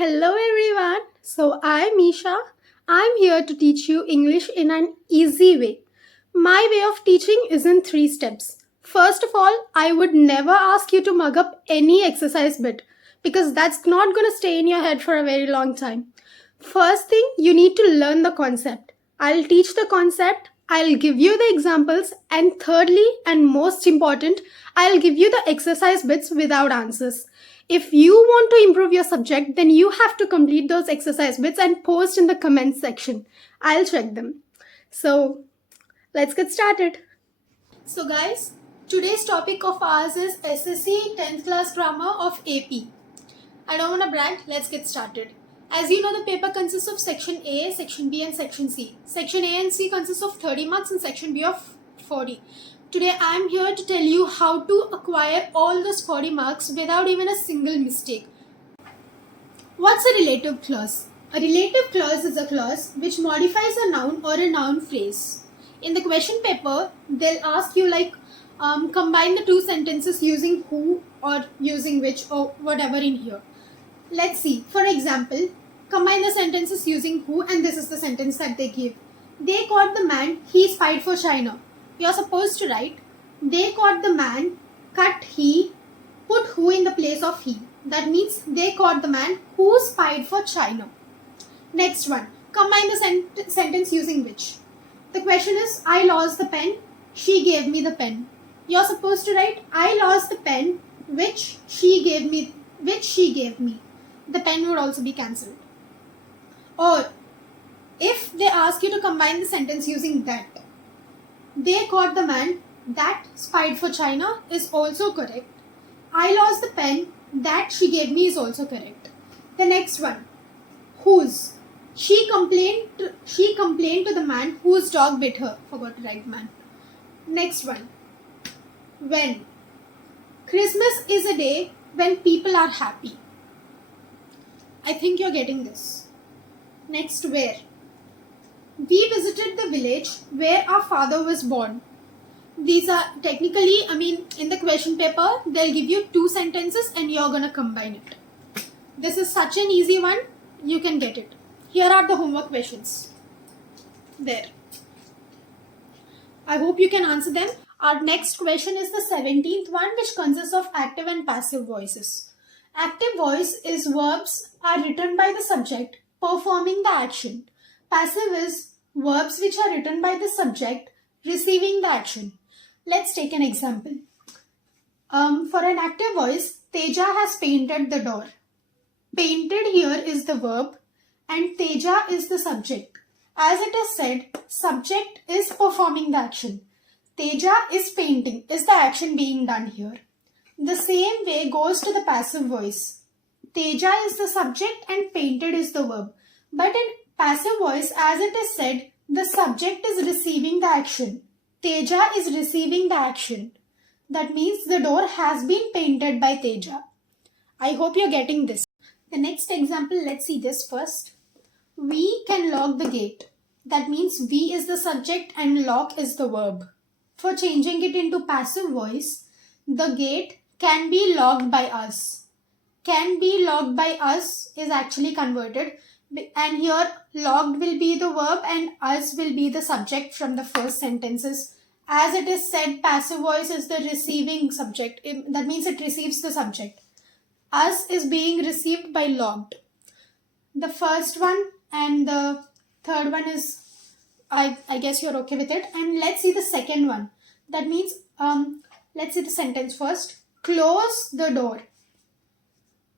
Hello everyone. So I'm Eesha. I'm here to teach you English in an easy way. My way of teaching is in 3 steps. First of all, I would never ask you to mug up any exercise bit because that's not going to stay in your head for a very long time. First thing, you need to learn the concept. I'll teach the concept, I'll give you the examples, and thirdly and most important, I'll give you the exercise bits without answers. If you want to improve your subject, then you have to complete those exercise bits and post in the comments section. I'll check them. So, let's get started. So guys, today's topic of ours is SSC 10th class grammar of AP. I don't want to brag, let's get started. As you know, the paper consists of section A, section B and section C. Section A and C consists of 30 marks and section B of 40. Today I am here to tell you how to acquire all those 40 marks without even a single mistake. What's a relative clause? A relative clause is a clause which modifies a noun or a noun phrase. In the question paper, they'll ask you combine the two sentences using who or using which or whatever in here. Let's see. For example, combine the sentences using who, and this is the sentence that they give. They caught the man, he spied for China. You're supposed to write, they caught the man, cut he, put who in the place of he. That means they caught the man who spied for China. Next one, combine the sentence using which. The question is, I lost the pen, she gave me the pen. You're supposed to write, I lost the pen, which she gave me. The pen would also be cancelled. Or if they ask you to combine the sentence using that, they caught the man that spied for China is also correct. I lost the pen that she gave me is also correct. The next one, whose. She complained to the man whose dog bit her. Forgot to write man. Next one, when. Christmas is a day when people are happy. I think you're getting this. Next, where. We visited the village where our father was born. These are technically, in the question paper, they'll give you 2 sentences and you're gonna combine it. This is such an easy one, you can get it. Here are the homework questions. There. I hope you can answer them. Our next question is the 17th one, which consists of active and passive voices. Active voice is verbs are written by the subject performing the action. Passive is verbs which are written by the subject receiving the action. Let's take an example. For an active voice, Teja has painted the door. Painted here is the verb and Teja is the subject. As it is said, subject is performing the action. Teja is painting, is the action being done here. The same way goes to the passive voice. Teja is the subject and painted is the verb. But in passive voice, as it is said, the subject is receiving the action. Teja is receiving the action. That means the door has been painted by Teja. I hope you're getting this. The next example, let's see this first. We can lock the gate. That means we is the subject and lock is the verb. For changing it into passive voice, the gate can be locked by us. Can be locked by us is actually converted, and here locked will be the verb and us will be the subject from the first sentences. As it is said, passive voice is the receiving subject. That means it receives the subject. Us is being received by locked. The first one and the third one is, I guess you're okay with it. And let's see the second one. That means, let's see the sentence first. Close the door.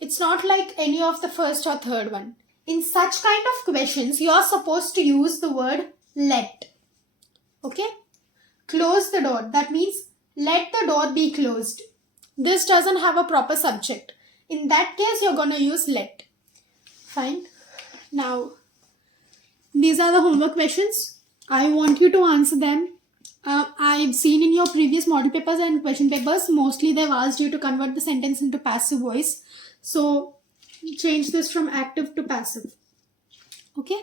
It's not like any of the first or third one. In such kind of questions, you are supposed to use the word let. Okay? Close the door. That means let the door be closed. This doesn't have a proper subject. In that case, you're going to use let. Fine. Now, these are the homework questions. I want you to answer them. I've seen in your previous model papers and question papers, mostly they've asked you to convert the sentence into passive voice. So, change this from active to passive. Okay?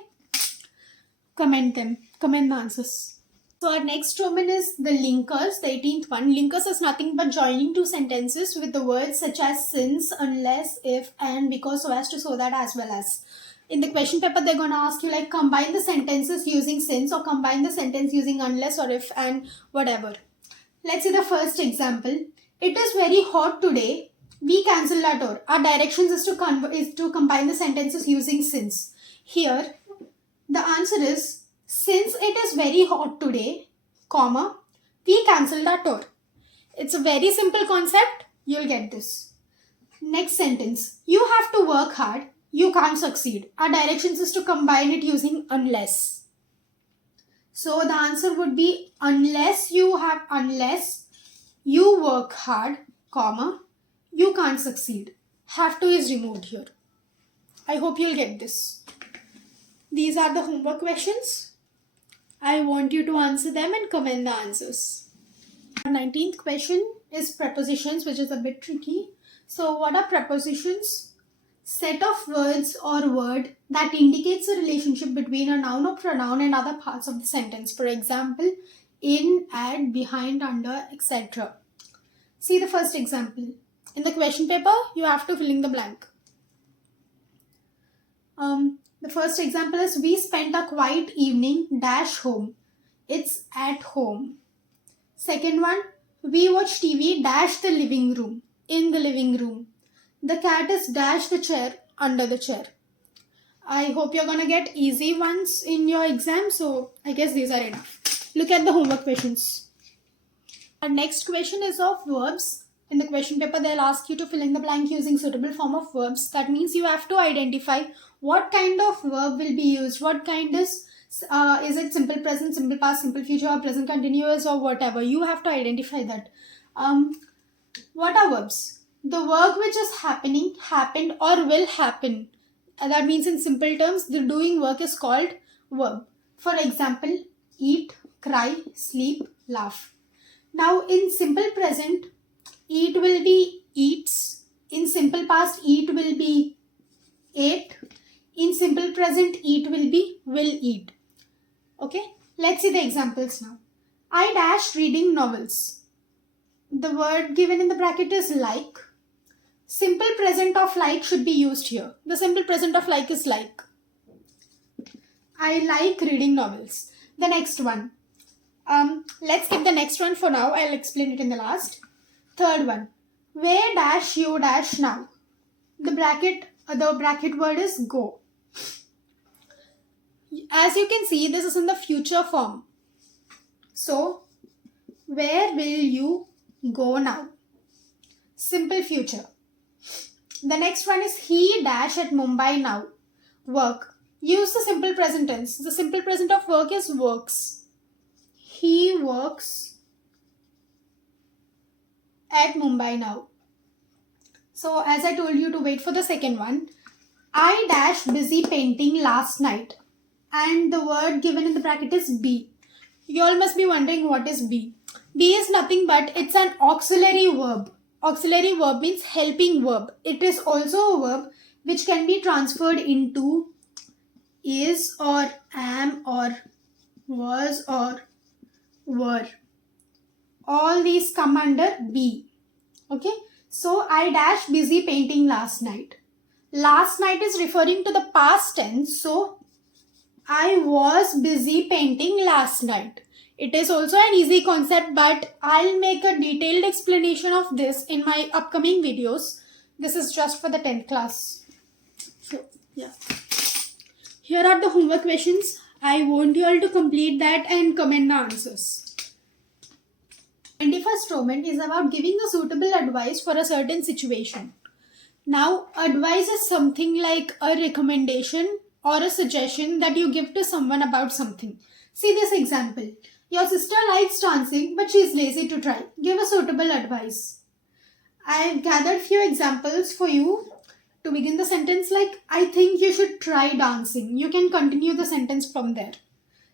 Comment them. Comment the answers. So our next domain is the linkers, the 18th one. Linkers is nothing but joining two sentences with the words such as since, unless, if, and, because, so as to, so that, as well as. In the question paper, they're going to ask you like combine the sentences using since or combine the sentence using unless or if and whatever. Let's see the first example. It is very hot today. We cancelled our tour. Our directions is to combine the sentences using since. Here, the answer is since it is very hot today, comma, we cancelled our tour. It's a very simple concept. You'll get this. Next sentence. You have to work hard. You can't succeed. Our directions is to combine it using unless. So the answer would be unless you work hard, comma, you can't succeed. Have to is removed here. I hope you'll get this. These are the homework questions. I want you to answer them and comment the answers. Our 19th question is prepositions, which is a bit tricky. So what are prepositions? Set of words or word that indicates a relationship between a noun or pronoun and other parts of the sentence. For example, in, at, behind, under, etc. See the first example. In the question paper, you have to fill in the blank. The first example is we spent a quiet evening dash home. It's at home. Second one, we watch TV dash the living room. In the living room. The cat is dash the chair under the chair. I hope you're gonna get easy ones in your exam, so I guess these are enough. Look at the homework questions. Our next question is of verbs. In the question paper, they'll ask you to fill in the blank using suitable form of verbs. That means you have to identify what kind of verb will be used. What kind is it simple present, simple past, simple future, or present continuous, or whatever. You have to identify that. What are verbs? The work which is happening, happened, or will happen. That means in simple terms, the doing work is called verb. For example, eat, cry, sleep, laugh. Now in simple present, eat will be eats. In simple past, eat will be ate. In simple present, eat will be will eat. Okay, let's see the examples now. I dash reading novels. The word given in the bracket is like. Simple present of like should be used here. The simple present of like is like. I like reading novels. The next one. Let's skip the next one for now. I'll explain it in the last. Third one. Where dash you dash now. The bracket word is go. As you can see, this is in the future form. So, where will you go now? Simple future. The next one is he dash at Mumbai now. Work. Use the simple present tense. The simple present of work is works. He works at Mumbai now. So as I told you to wait for the second one, I dash busy painting last night. And the word given in the bracket is be. You all must be wondering what is be. Be is nothing but it's an auxiliary verb. Auxiliary verb means helping verb. It is also a verb which can be transferred into is or am or was or were. All these come under be. Okay. So I dash busy painting last night. Last night is referring to the past tense. So I was busy painting last night. It is also an easy concept, but I'll make a detailed explanation of this in my upcoming videos. This is just for the 10th class. So, yeah. Here are the homework questions. I want you all to complete that and comment the answers. 21st Roman is about giving a suitable advice for a certain situation. Now, advice is something like a recommendation or a suggestion that you give to someone about something. See this example. Your sister likes dancing, but she is lazy to try. Give a suitable advice. I've gathered few examples for you to begin the sentence like, I think you should try dancing. You can continue the sentence from there.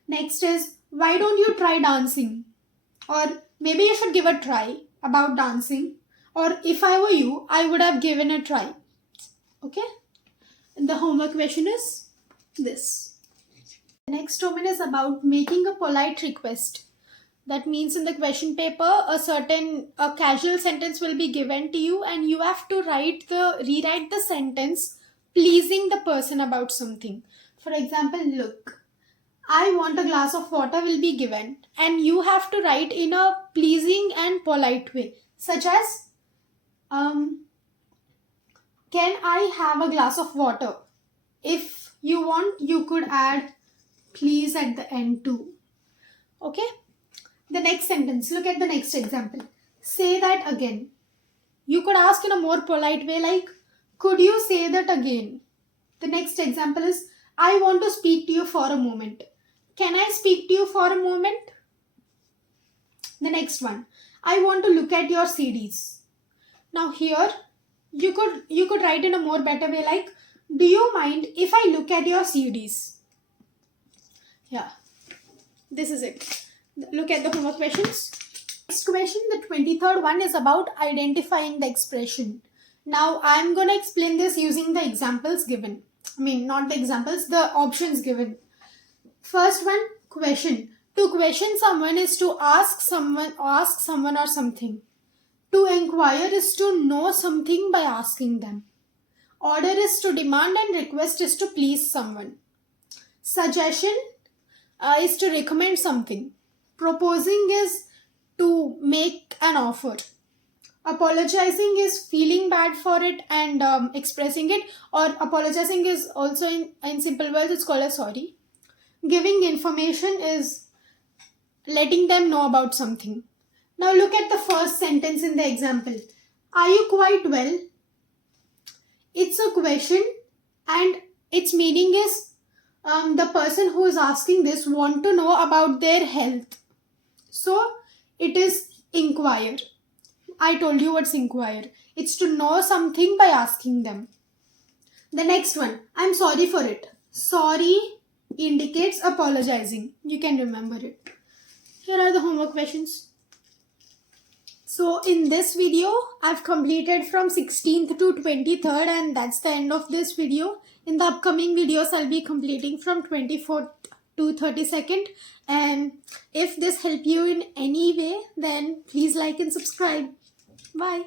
Next is, why don't you try dancing? Or maybe you should give a try about dancing. Or if I were you, I would have given a try. Okay? And the homework question is this. The next domain is about making a polite request. That means in the question paper, a casual sentence will be given to you, and you have to rewrite the sentence pleasing the person about something. For example, look, I want a glass of water will be given, and you have to write in a pleasing and polite way, such as, can I have a glass of water? If you want, you could add please at the end too. Okay? The next sentence, look at the next example. Say that again. You could ask in a more polite way, like, could you say that again? The next example is, I want to speak to you for a moment. Can I speak to you for a moment? The next one, I want to look at your CDs. Now here, you could write in a more better way, like, do you mind if I look at your CDs? Yeah, this is it. Look at the homework questions. Next question, the 23rd one, is about identifying the expression. Now I'm going to explain this using the examples given. I mean, not the examples, the options given. First one, question. To question someone is to ask someone or something. To inquire is to know something by asking them. Order is to demand, and request is to please someone. Suggestion is to recommend something. Proposing is to make an offer. Apologizing is feeling bad for it and expressing it, or apologizing is also in simple words, it's called a sorry. Giving information is letting them know about something. Now look at the first sentence in the example. Are you quite well? It's a question, and its meaning is the person who is asking this want to know about their health. So it is inquire. I told you what's inquire. It's to know something by asking them. The next one, I'm sorry for it. Sorry indicates apologizing. You can remember it. Here are the homework questions. So in this video, I've completed from 16th to 23rd, and that's the end of this video. In the upcoming videos, I'll be completing from 24th to 32nd. And if this helped you in any way, then please like and subscribe. Bye.